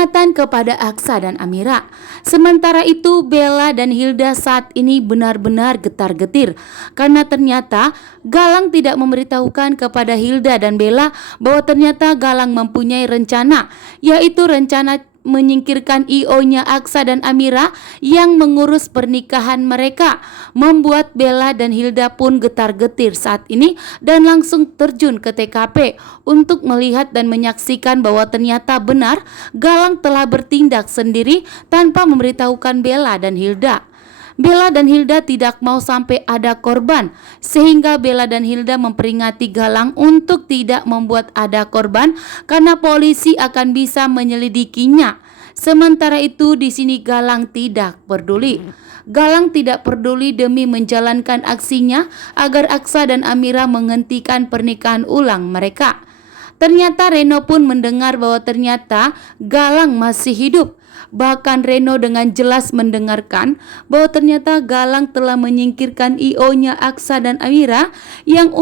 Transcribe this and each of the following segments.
peringatan kepada Aksa dan Amira. Sementara itu Bella dan Hilda saat ini benar-benar getar-getir karena ternyata Galang tidak memberitahukan kepada Hilda dan Bella bahwa ternyata Galang mempunyai rencana, yaitu rencana menyingkirkan IO-nya Aksa dan Amira yang mengurus pernikahan mereka. Membuat Bella dan Hilda pun getar-getir saat ini dan langsung terjun ke TKP untuk melihat dan menyaksikan bahwa ternyata benar Galang telah bertindak sendiri tanpa memberitahukan Bella dan Hilda. Bella dan Hilda tidak mau sampai ada korban, sehingga Bella dan Hilda memperingati Galang untuk tidak membuat ada korban karena polisi akan bisa menyelidikinya. Sementara itu di sini Galang tidak peduli. Galang tidak peduli demi menjalankan aksinya agar Aksa dan Amira menghentikan pernikahan ulang mereka. Ternyata Reno pun mendengar bahwa ternyata Galang masih hidup. Bahkan Reno dengan jelas mendengarkan bahwa ternyata Galang telah menyingkirkan IO-nya Aksa dan Amira yang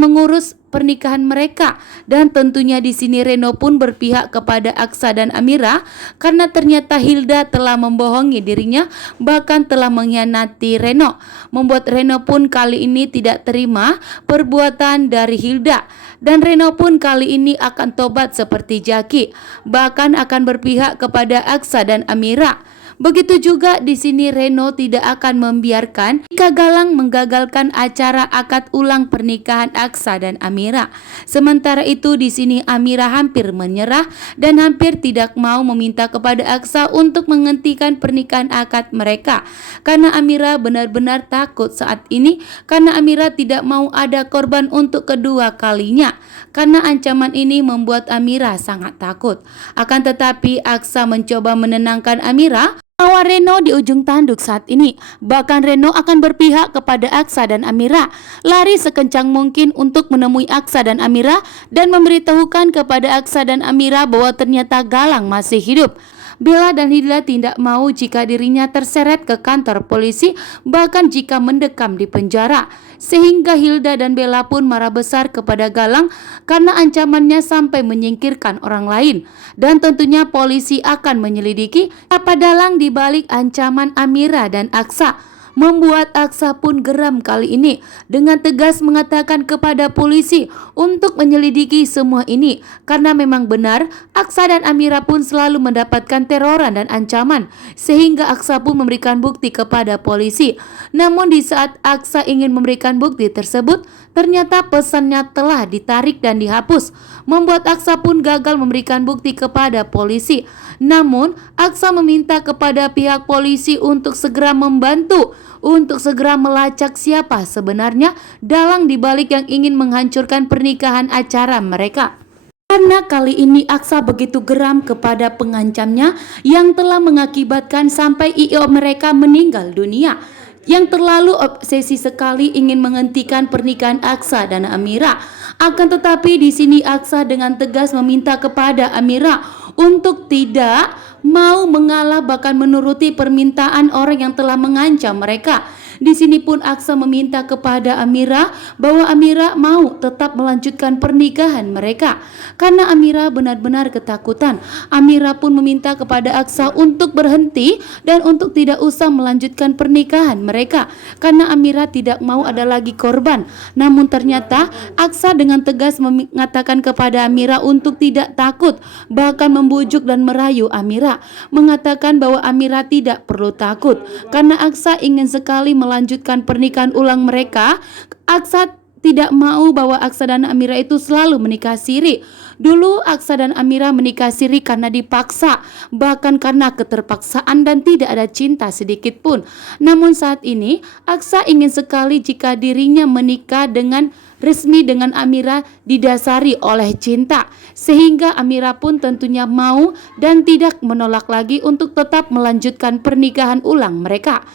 mengurus pernikahan mereka. Dan tentunya di sini Reno pun berpihak kepada Aksa dan Amira karena ternyata Hilda telah membohongi dirinya, bahkan telah mengkhianati Reno, membuat Reno pun kali ini tidak terima perbuatan dari Hilda. Dan Reno pun kali ini akan tobat seperti Jaki, bahkan akan berpihak kepada Aksa dan Amira. Begitu juga di sini Reno tidak akan membiarkan jika Galang menggagalkan acara akad ulang pernikahan Aksa dan Amira. Sementara itu di sini Amira hampir menyerah dan hampir tidak mau meminta kepada Aksa untuk menghentikan pernikahan akad mereka. Karena Amira benar-benar takut saat ini karena Amira tidak mau ada korban untuk kedua kalinya. Karena ancaman ini membuat Amira sangat takut. Akan tetapi Aksa mencoba menenangkan Amira bahwa Reno di ujung tanduk saat ini. Bahkan Reno akan berpihak kepada Aksa dan Amira, lari sekencang mungkin untuk menemui Aksa dan Amira dan memberitahukan kepada Aksa dan Amira bahwa ternyata Galang masih hidup. Bella dan Hilda tidak mau jika dirinya terseret ke kantor polisi, bahkan jika mendekam di penjara. Sehingga Hilda dan Bella pun marah besar kepada Galang karena ancamannya sampai menyingkirkan orang lain. Dan tentunya polisi akan menyelidiki apa dalang di balik ancaman Amira dan Aksa. Membuat Aksa pun geram kali ini dengan tegas mengatakan kepada polisi untuk menyelidiki semua ini karena memang benar Aksa dan Amira pun selalu mendapatkan teroran dan ancaman, sehingga Aksa pun memberikan bukti kepada polisi. Namun di saat Aksa ingin memberikan bukti tersebut, ternyata pesannya telah ditarik dan dihapus, membuat Aksa pun gagal memberikan bukti kepada polisi. Namun Aksa meminta kepada pihak polisi untuk segera membantu, untuk segera melacak siapa sebenarnya dalang dibalik yang ingin menghancurkan pernikahan acara mereka. Karena kali ini Aksa begitu geram kepada pengancamnya yang telah mengakibatkan sampai IO mereka meninggal dunia, yang terlalu obsesi sekali ingin menghentikan pernikahan Aksa dan Amira. Akan tetapi di sini Aksa dengan tegas meminta kepada Amira untuk tidak mau mengalah, bahkan menuruti permintaan orang yang telah mengancam mereka. Di sini pun Aksa meminta kepada Amira bahwa Amira mau tetap melanjutkan pernikahan mereka. Karena Amira benar-benar ketakutan, Amira pun meminta kepada Aksa untuk berhenti dan untuk tidak usah melanjutkan pernikahan mereka karena Amira tidak mau ada lagi korban. Namun ternyata Aksa dengan tegas mengatakan kepada Amira untuk tidak takut, bahkan membujuk dan merayu Amira, mengatakan bahwa Amira tidak perlu takut karena Aksa ingin sekali melanjutkan pernikahan ulang mereka. Aksa tidak mau bahwa Aksa dan Amira itu selalu menikah siri. Dulu Aksa dan Amira menikah siri karena dipaksa, bahkan karena keterpaksaan dan tidak ada cinta sedikit pun. Namun saat ini Aksa ingin sekali jika dirinya menikah dengan resmi dengan Amira didasari oleh cinta, sehingga Amira pun tentunya mau dan tidak menolak lagi untuk tetap melanjutkan pernikahan ulang mereka.